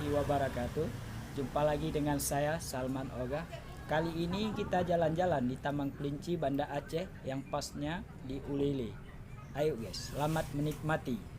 warahmatullahi wabarakatuh. Jumpa lagi dengan saya Salman Oga. Kali ini kita jalan-jalan di Taman Kelinci Banda Aceh yang pasnya di Ulele. Ayo guys, selamat menikmati.